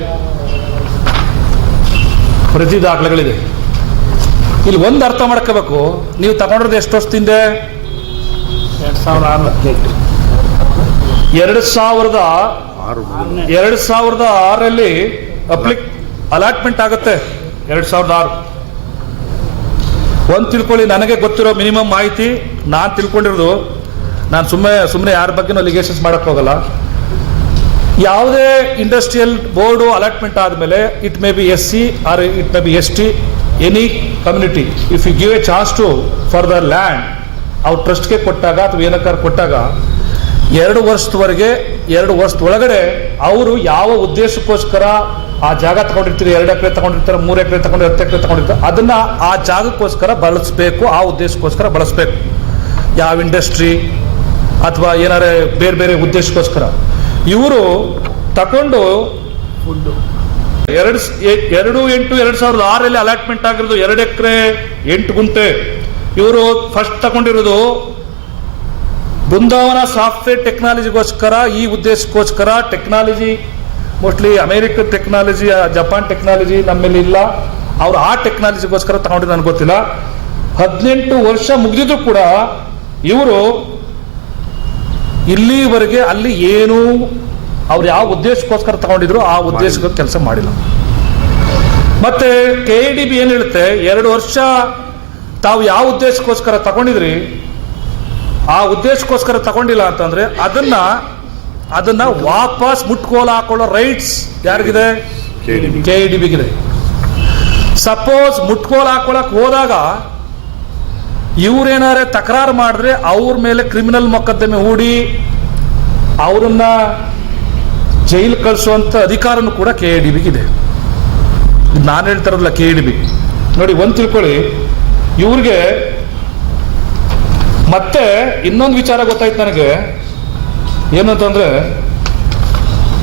ಪ್ರತಿ ದಾಖಲೆಗಳಿದೆ. ಇಲ್ಲಿ ಒಂದು ಅರ್ಥ ಮಾಡ್ಕೋಬೇಕು. ನೀವು ತಗೊಂಡ್ರದ್ದು ಎಷ್ಟು ವರ್ಷದಿಂದ? ಎರಡು ಸಾವಿರದ ಎರಡು ಸಾವಿರದ ಆರಲ್ಲಿ ಅಪ್ಲಿಕ್ ಅಲಾಟ್ಮೆಂಟ್ ಆಗುತ್ತೆ. ಎರಡು ಸಾವಿರದ ಆರು. ಒಂದು ತಿಳ್ಕೊಳ್ಳಿ, ನನಗೆ ಗೊತ್ತಿರೋ ಮಿನಿಮಮ್ ಮಾಹಿತಿ ನಾನು ತಿಳ್ಕೊಂಡಿರೋದು. ನಾನು ಸುಮ್ಮನೆ ಸುಮ್ಮನೆ ಯಾರ ಬಗ್ಗೆನೂ ಅಲಿಗೇಷನ್ಸ್ ಮಾಡಕ್ ಹೋಗಲ್ಲ. ಯಾವುದೇ ಇಂಡಸ್ಟ್ರಿಯಲ್ ಬೋರ್ಡು ಅಲಾಟ್ಮೆಂಟ್ ಆದಮೇಲೆ it may be S C R it may be S T any community if you give a chance to for the land ಅವ್ರು ಟ್ರಸ್ಟ್ಗೆ ಕೊಟ್ಟಾಗ ಅಥವಾ ಏನಕ್ಕಾರ ಕೊಟ್ಟಾಗ ಎರಡು ವರ್ಷದವರೆಗೆ ಎರಡು ವರ್ಷದ ಒಳಗಡೆ ಅವರು ಯಾವ ಉದ್ದೇಶಕ್ಕೋಸ್ಕರ ಆ ಜಾಗ ತಗೊಂಡಿರ್ತೀರಿ ಎರಡು ಎಕರೆ ತಗೊಂಡಿರ್ತಾರೆ ಮೂರು ಎಕರೆ ತಗೊಂಡು ಹತ್ತು ಎಕರೆ ತಗೊಂಡಿರ್ತಾರೆ ಅದನ್ನ ಆ ಜಾಗಕ್ಕೋಸ್ಕರ ಬಳಸಬೇಕು ಆ ಉದ್ದೇಶಕ್ಕೋಸ್ಕರ ಬಳಸಬೇಕು. ಯಾವ ಇಂಡಸ್ಟ್ರಿ ಅಥವಾ ಏನಾರೇ ಬೇರೆ ಬೇರೆ ಉದ್ದೇಶಕ್ಕೋಸ್ಕರ. ಇವರು ತಕೊಂಡು ಎರಡು ಎರಡು ಎಂಟು ಎರಡು ಸಾವಿರದ ಆರಲ್ಲಿ ಅಲಾಟ್ಮೆಂಟ್ ಆಗಿರೋದು ಎರಡು ಎಕರೆ ಎಂಟು ಗುಂಟೆ. ಇವರು ಫಸ್ಟ್ ತಗೊಂಡಿರೋದು ಬೃಂದಾವನ ಸಾಫ್ಟ್ವೇರ್ ಟೆಕ್ನಾಲಜಿಗೋಸ್ಕರ ಈ ಉದ್ದೇಶಕ್ಕೋಸ್ಕರ technology mostly American technology Japan technology ನಮ್ಮಲ್ಲಿ ಇಲ್ಲ. ಅವರು ಆ ಟೆಕ್ನಾಲಜಿಗೋಸ್ಕರ ತಗೊಂಡಿದ್ದು ನನಗೆ ಗೊತ್ತಿಲ್ಲ. ಹದಿನೆಂಟು ವರ್ಷ ಮುಗಿದಿದ್ರು ಕೂಡ ಇವರು ಇಲ್ಲಿವರೆಗೆ ಅಲ್ಲಿ ಏನು ಅವ್ರು ಯಾವ ಉದ್ದೇಶಕ್ಕೋಸ್ಕರ ತಗೊಂಡಿದ್ರು ಆ ಉದ್ದೇಶಕ್ಕೆ ಕೆಲಸ ಮಾಡಿಲ್ಲ. ಮತ್ತೆ ಕೆ ಡಿ ಬಿ ಏನ್ ಹೇಳುತ್ತೆ? ಎರಡು ವರ್ಷ ತಾವು ಯಾವ ಉದ್ದೇಶಕ್ಕೋಸ್ಕರ ತಗೊಂಡಿದ್ರಿ? ಆ ಉದ್ದೇಶಕ್ಕೋಸ್ಕರ ತಗೊಂಡಿಲ್ಲ ಅಂತಂದ್ರೆ ಅದನ್ನ ಅದನ್ನ ವಾಪಸ್ ಮುಟ್ಕೋಲು ಹಾಕೊಳ್ಳೋ ರೈಟ್ಸ್ ಯಾರಿಗಿದೆ? ಕೆ ಡಿ ಬಿಗಿದೆ ಸಪೋಸ್ ಮುಟ್ಕೋಲು ಹಾಕೊಳಕ್ ಹೋದಾಗ ಇವ್ರೇನಾರ ತಕರಾರು ಮಾಡಿದ್ರೆ ಅವ್ರ ಮೇಲೆ ಕ್ರಿಮಿನಲ್ ಮೊಕದ್ದಮೆ ಹೂಡಿ ಅವರನ್ನ ಜೈಲ್ ಕಳಿಸುವಂತ ಅಧಿಕಾರನು ಕೂಡ ಕೆ ಡಿ ಬಿಗಿದೆ ನಾನು ಹೇಳ್ತಾರಲ್ಲ ಕೆ ಇ ಡಿ ಬಿ ನೋಡಿ ಒಂದು ತಿಳ್ಕೊಳ್ಳಿ. ಇವ್ರಿಗೆ ಮತ್ತೆ ಇನ್ನೊಂದು ವಿಚಾರ ಗೊತ್ತಾಯ್ತು ನನಗೆ. ಏನಂತಂದ್ರೆ,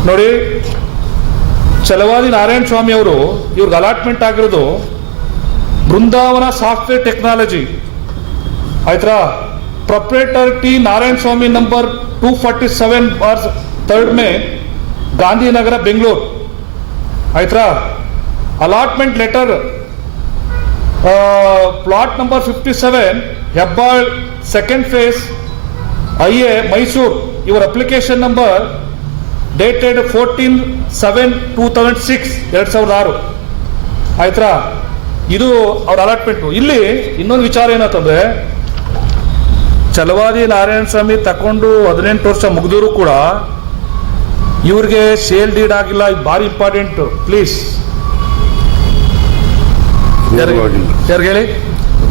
ನೋಡಿ ಚಲವಾದಿ ನಾರಾಯಣ ಸ್ವಾಮಿ ಅವರು ಇವ್ರಿಗೆ ಅಲಾಟ್ಮೆಂಟ್ ಆಗಿರೋದು ಬೃಂದಾವನ ಸಾಫ್ಟ್ವೇರ್ ಟೆಕ್ನಾಲಜಿ ಆಯ್ತಾ proprietor Narayana Swamy number two forty seven bar third main Gandhinagar, Bengaluru. ಆಯ್ತಾ allotment letter plot number fifty seven Hebbal second phase I A Mysuru ಇವರ application number dated fourteen seven two thousand six ಎರಡು ಸಾವಿರದ ಆರು. ಆಯ್ತಾ ಇದು ಅವ್ರ allotment ಇಲ್ಲಿ ಇನ್ನೊಂದು ವಿಚಾರ ಏನಂತಂದ್ರೆ ಚಲವಾದಿ ನಾರಾಯಣ ಸ್ವಾಮಿ ತಕೊಂಡು ಹದಿನೆಂಟು ವರ್ಷ ಮುಗಿದ್ರು ಕೂಡ ಇವ್ರಿಗೆ ಸೇಲ್ ಡೀಡ್ ಆಗಿಲ್ಲ ಇದು ಭಾರಿ ಇಂಪಾರ್ಟೆಂಟ್ ಪ್ಲೀಸ್ ಹೇಳಿ?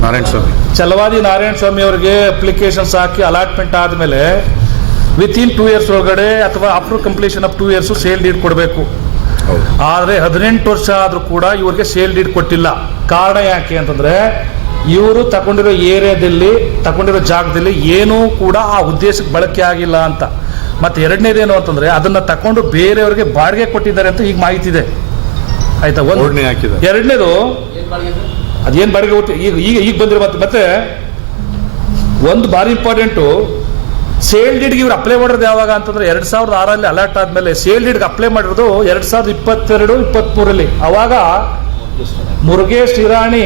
ನಾರಾಯಣ ಸ್ವಾಮಿ. ಚಲವಾದಿ ನಾರಾಯಣ ಸ್ವಾಮಿ ಅವರಿಗೆ ಅಪ್ಲಿಕೇಶನ್ಸ್ ಹಾಕಿ ಅಲಾಟ್ಮೆಂಟ್ ಆದಮೇಲೆ ವಿತ್ ಇನ್ ಟೂ ಇಯರ್ಸ್ ಒಳಗಡೆ ಅಥವಾ after completion of two years sale deed ಕೊಡಬೇಕು. ಆದರೆ ಹದಿನೆಂಟು ವರ್ಷ ಆದರೂ ಕೂಡ ಇವರಿಗೆ ಸೇಲ್ ಡೀಡ್ ಕೊಟ್ಟಿಲ್ಲ. ಕಾರಣ ಯಾಕೆ ಅಂತಂದ್ರೆ ಇವರು ತಗೊಂಡಿರೋ ಏರಿಯಾದಲ್ಲಿ ತಗೊಂಡಿರೋ ಜಾಗದಲ್ಲಿ ಏನೂ ಕೂಡ ಆ ಉದ್ದೇಶಕ್ಕೆ ಬಳಕೆ ಆಗಿಲ್ಲ ಅಂತ. ಮತ್ತೆ ಎರಡನೇದೇನು ಅಂತಂದ್ರೆ ಅದನ್ನ ತಕೊಂಡು ಬೇರೆಯವರಿಗೆ ಬಾಡಿಗೆ ಕೊಟ್ಟಿದ್ದಾರೆ ಅಂತ ಈಗ ಮಾಹಿತಿ ಇದೆ. ಆಯ್ತಾ? ಒಂದು. ಎರಡನೇದು ಅದೇನ್ ಬಾಡಿಗೆ ಕೊಟ್ಟು ಈಗ ಈಗ ಈಗ ಬಂದಿರೋ ಮತ್ತೆ ಮತ್ತೆ ಒಂದು ಬಾರಿ ಇಂಪಾರ್ಟೆಂಟು ಸೇಲ್ ಡೀಡ್ಗೆ ಇವ್ರು ಅಪ್ಲೈ ಮಾಡಿರೋದು ಯಾವಾಗ ಅಂತಂದ್ರೆ ಎರಡು ಸಾವಿರದ ಆರಲ್ಲಿ ಅಲರ್ಟ್ ಆದ್ಮೇಲೆ ಸೇಲ್ ಡೀಡ್ಗೆ ಅಪ್ಲೈ ಮಾಡಿರೋದು ಎರಡು ಸಾವಿರದ ಇಪ್ಪತ್ತೆರಡು ಇಪ್ಪತ್ಮೂರಲ್ಲಿ ಅವಾಗ ಮುರುಗೇಶ್ ಇರಾಣಿ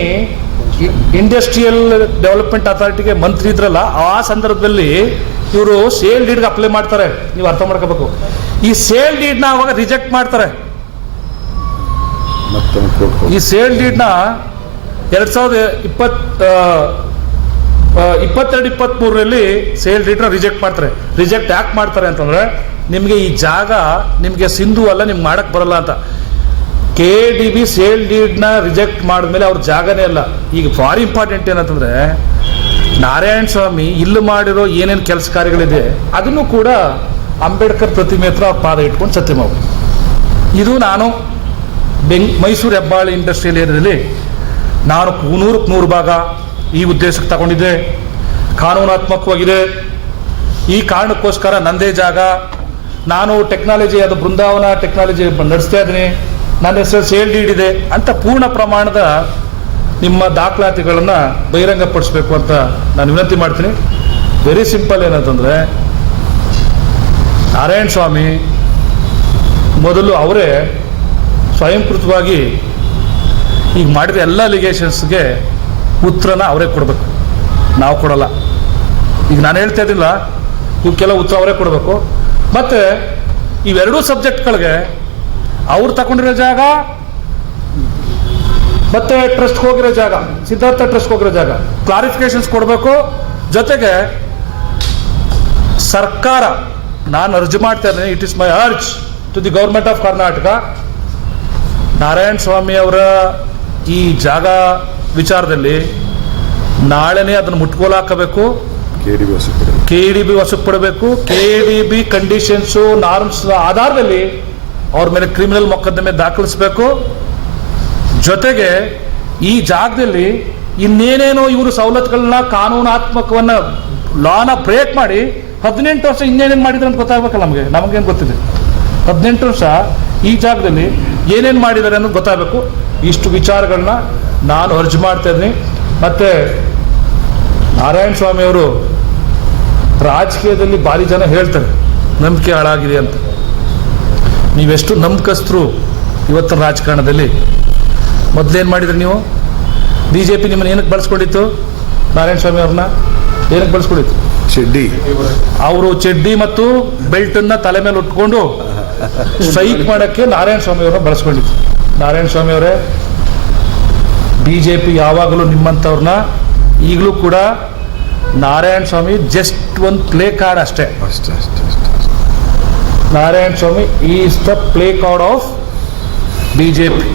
ಇಂಡಸ್ಟ್ರಿಯಲ್ ಡೆವಲಪ್ಮೆಂಟ್ ಅಥಾರಿಟಿಗೆ ಮಂತ್ರಿ ಇದ್ರಲ್ಲ ಆ ಸಂದರ್ಭದಲ್ಲಿ ಇವರು ಸೇಲ್ ಡೀಡ್ಗೆ ಅಪ್ಲೈ ಮಾಡ್ತಾರೆ. ನೀವು ಅರ್ಥ ಮಾಡ್ಕೋಬೇಕು. ಈ ಸೇಲ್ ಡೀಡ್ನ ಅವಾಗ ರಿಜೆಕ್ಟ್ ಮಾಡ್ತಾರೆ. ಈ ಸೇಲ್ ಡೀಡ್ನ ಎರಡ್ ಸಾವಿರದ ಇಪ್ಪತ್ ಇಪ್ಪತ್ತೆರಡು ಇಪ್ಪತ್ತ್ ಇಪ್ಪತ್ತೆರಡು ಇಪ್ಪತ್ತ್ಮೂರರಲ್ಲಿ ಸೇಲ್ ಡೀಡ್ನ ರಿಜೆಕ್ಟ್ ಮಾಡ್ತಾರೆ. ರಿಜೆಕ್ಟ್ ಯಾಕೆ ಮಾಡ್ತಾರೆ ಅಂತಂದ್ರೆ, ನಿಮಗೆ ಈ ಜಾಗ ನಿಮಗೆ ಸಿಂಧು ಅಲ್ಲ, ನಿಮ್ಗೆ ಮಾಡಕ್ ಬರಲ್ಲ ಅಂತ. ಕೆ ಡಿ ಬಿ ಸೇಲ್ ಡೀಡ್ನ ರಿಜೆಕ್ಟ್ ಮಾಡಿದ್ಮೇಲೆ ಅವ್ರ ಜಾಗನೇ ಅಲ್ಲ. ಈಗ ಭಾರಿ ಇಂಪಾರ್ಟೆಂಟ್ ಏನಂತಂದ್ರೆ, ನಾರಾಯಣ ಸ್ವಾಮಿ ಇಲ್ಲಿ ಮಾಡಿರೋ ಏನೇನು ಕೆಲಸ ಕಾರ್ಯಗಳಿದೆ, ಅದನ್ನು ಕೂಡ ಅಂಬೇಡ್ಕರ್ ಪ್ರತಿಮೆ ಹತ್ರ ಪಾದ ಇಟ್ಕೊಂಡು ಸತ್ಯ ಮಾಡ್ಬೋದು ಇದು ನಾನು ಬೆಂಗ್, ಮೈಸೂರು ಹೆಬ್ಬಾಳಿ ಇಂಡಸ್ಟ್ರಿಯಲ್ ಏರಿಯಾದಲ್ಲಿ ನಾನು ನೂರಕ್ಕೆ ನೂರು ಭಾಗ ಈ ಉದ್ದೇಶಕ್ಕೆ ತಗೊಂಡಿದ್ದೆ ಕಾನೂನಾತ್ಮಕವಾಗಿದೆ. ಈ ಕಾರಣಕ್ಕೋಸ್ಕರ ನಂದೇ ಜಾಗ. ನಾನು ಟೆಕ್ನಾಲಜಿ, ಅದು ಬೃಂದಾವನ ಟೆಕ್ನಾಲಜಿ ನಡೆಸ್ತಾ ಇದ್ದೀನಿ. ನನ್ನ ಹೆಸರು ಸೇಲ್ ಡೀಡ್ ಇದೆ ಅಂತ ಪೂರ್ಣ ಪ್ರಮಾಣದ ನಿಮ್ಮ ದಾಖಲಾತಿಗಳನ್ನು ಬಹಿರಂಗಪಡಿಸ್ಬೇಕು ಅಂತ ನಾನು ವಿನಂತಿ ಮಾಡ್ತೀನಿ. ವೆರಿ ಸಿಂಪಲ್ ಏನಂತಂದರೆ, ನಾರಾಯಣ ಸ್ವಾಮಿ ಮೊದಲು ಅವರೇ ಸ್ವಯಂಕೃತವಾಗಿ ಈಗ ಮಾಡಿದ ಎಲ್ಲ ಅಲಿಗೇಷನ್ಸ್ಗೆ ಉತ್ತರನ ಅವರೇ ಕೊಡಬೇಕು. ನಾವು ಕೊಡಲ್ಲ. ಈಗ ನಾನು ಹೇಳ್ತಾ ಇದ್ದಿಲ್ಲ ಇವಕ್ಕೆಲ್ಲ ಉತ್ತರ ಅವರೇ ಕೊಡಬೇಕು. ಮತ್ತೆ ಇವೆರಡೂ ಸಬ್ಜೆಕ್ಟ್ಗಳಿಗೆ ಅವ್ರು ತಗೊಂಡಿರೋ ಜಾಗ, ಮತ್ತೆ ಟ್ರಸ್ಟ್ ಹೋಗಿರೋ ಜಾಗ, ಸಿದ್ಧಾರ್ಥ ಟ್ರಸ್ಟ್ ಹೋಗಿರೋ ಜಾಗ ಕ್ಲಾರಿಫಿಕೇಶನ್ಸ್ ಕೊಡಬೇಕು. ಜೊತೆಗೆ ಸರ್ಕಾರ, ನಾನು ಅರ್ಜಿ ಮಾಡ್ತಾ it is my urge to the government of Karnataka Narayana Swamy ಅವರ ಈ ಜಾಗ ವಿಚಾರದಲ್ಲಿ ನಾಳೆನೇ ಅದನ್ನು ಮುಟ್ಕೋಲಾಕಬೇಕು K D B K D B ವಶಕ್ಕೆ ಪಡಬೇಕು K D B conditions norms ಆಧಾರದಲ್ಲಿ ಅವ್ರ ಮೇಲೆ ಕ್ರಿಮಿನಲ್ ಮೊಕದ್ದಮೆ ದಾಖಲಿಸಬೇಕು. ಜೊತೆಗೆ ಈ ಜಾಗದಲ್ಲಿ ಇನ್ನೇನೇನೋ ಇವರು ಸವಲತ್ತುಗಳನ್ನ ಕಾನೂನಾತ್ಮಕವನ್ನ ಲಾನ ಬ್ರೇಕ್ ಮಾಡಿ ಹದಿನೆಂಟು ವರ್ಷ ಇನ್ನೇನೇನು ಮಾಡಿದ್ರು ಅಂತ ಗೊತ್ತಾಗಬೇಕಲ್ಲ ನಮಗೆ? ನಮಗೇನು ಗೊತ್ತಿದೆ? ಹದಿನೆಂಟು ವರ್ಷ ಈ ಜಾಗದಲ್ಲಿ ಏನೇನು ಮಾಡಿದ್ದಾರೆ ಅನ್ನೋದು ಗೊತ್ತಾಗಬೇಕು. ಇಷ್ಟು ವಿಚಾರಗಳನ್ನ ನಾನು ಅರ್ಜಿ ಮಾಡ್ತಾ ಇದ್ದೀನಿ. ಮತ್ತೆ ನಾರಾಯಣ ಸ್ವಾಮಿ ಅವರು ರಾಜಕೀಯದಲ್ಲಿ ಭಾರಿ ಜನ ಹೇಳ್ತಾರೆ ನಂಬಿಕೆ ಹಾಳಾಗಿದೆ ಅಂತ. ನೀವೆಷ್ಟು ನಂಬಿಕಸ್ತರು ಇವತ್ತಿನ ರಾಜಕಾರಣದಲ್ಲಿ. ಮೊದಲೇನು ಮಾಡಿದ್ರಿ ನೀವು? ಬಿ ಜೆ ಪಿ ನಿಮ್ಮನ್ನು ಏನಕ್ಕೆ ಬಳಸ್ಕೊಂಡಿತ್ತು? ನಾರಾಯಣ ಸ್ವಾಮಿ ಅವ್ರನ್ನ ಏನಕ್ಕೆ ಬಳಸ್ಕೊಂಡಿತ್ತು? ಚೆಡ್ಡಿ. ಅವರು ಚೆಡ್ಡಿ ಮತ್ತು ಬೆಲ್ಟನ್ನ ತಲೆ ಮೇಲೆ ಉಟ್ಕೊಂಡು ಸ್ಟ್ರೈಕ್ ಮಾಡೋಕ್ಕೆ ನಾರಾಯಣ ಸ್ವಾಮಿ ಅವ್ರನ್ನ ಬಳಸ್ಕೊಂಡಿತ್ತು ನಾರಾಯಣ ಸ್ವಾಮಿ ಅವರೇ ಬಿ ಜೆ ಪಿ ಯಾವಾಗಲೂ ನಿಮ್ಮಂಥವ್ರನ್ನ ಈಗಲೂ ಕೂಡ ನಾರಾಯಣ ಸ್ವಾಮಿ ಜಸ್ಟ್ ಒಂದು ಪ್ಲೇ ಕಾರ್ಡ್ ಅಷ್ಟೇ. ಅಷ್ಟೇ ಅಷ್ಟೇ Narayana Swamy is the play card of B J P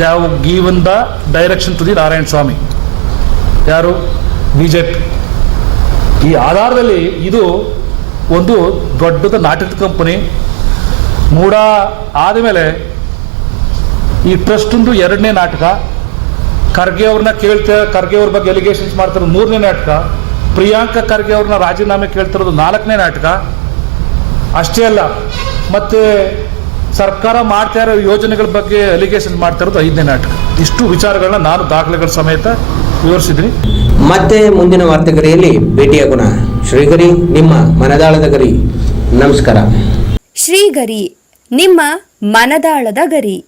they given the direction to the Narayana Swamy. ಯಾರು? ಬಿ ಜೆ ಪಿ ಈ ಆಧಾರದಲ್ಲಿ ಇದು ಒಂದು ದೊಡ್ಡದ ನಾಟಕದ ಕಂಪನಿ. ಮೂಡ ಆದಮೇಲೆ ಈ ಟ್ರಸ್ಟೊಂದು ಎರಡನೇ ನಾಟಕ. ಖರ್ಗೆ ಅವ್ರನ್ನ ಕೇಳ್ತಾ ಖರ್ಗೆ ಅವ್ರ ಬಗ್ಗೆ ಎಲಿಗೇಷನ್ಸ್ ಮಾಡ್ತಿರೋದು ಮೂರನೇ ನಾಟಕ. ಪ್ರಿಯಾಂಕ ಖರ್ಗೆ ಅವ್ರನ್ನ ರಾಜೀನಾಮೆ ಕೇಳ್ತಿರೋದು ನಾಲ್ಕನೇ ನಾಟಕ. ಅಷ್ಟೇ ಅಲ್ಲ ಮತ್ತೆ ಸರ್ಕಾರ ಮಾಡ್ತಾ ಇರೋ ಯೋಜನೆಗಳ ಬಗ್ಗೆ ಅಲಿಗೇಷನ್ ಮಾಡ್ತಾ ಇರೋದು ಐದನೇ ನಾಟಕ. ಇಷ್ಟು ವಿಚಾರಗಳನ್ನ ನಾನು ದಾಖಲೆಗಳ ಸಮೇತ ವಿವರಿಸಿದ್ರಿ ಮತ್ತೆ ಮುಂದಿನ ವಾರ್ತೆಗರಿಯಲ್ಲಿ ಭೇಟಿಯಾಗೋಣ. ಶ್ರೀಗರಿ ನಿಮ್ಮ ಮನದಾಳದ ಗರಿ. ನಮಸ್ಕಾರ. ಶ್ರೀಗರಿ ನಿಮ್ಮ ಮನದಾಳದ ಗರಿ.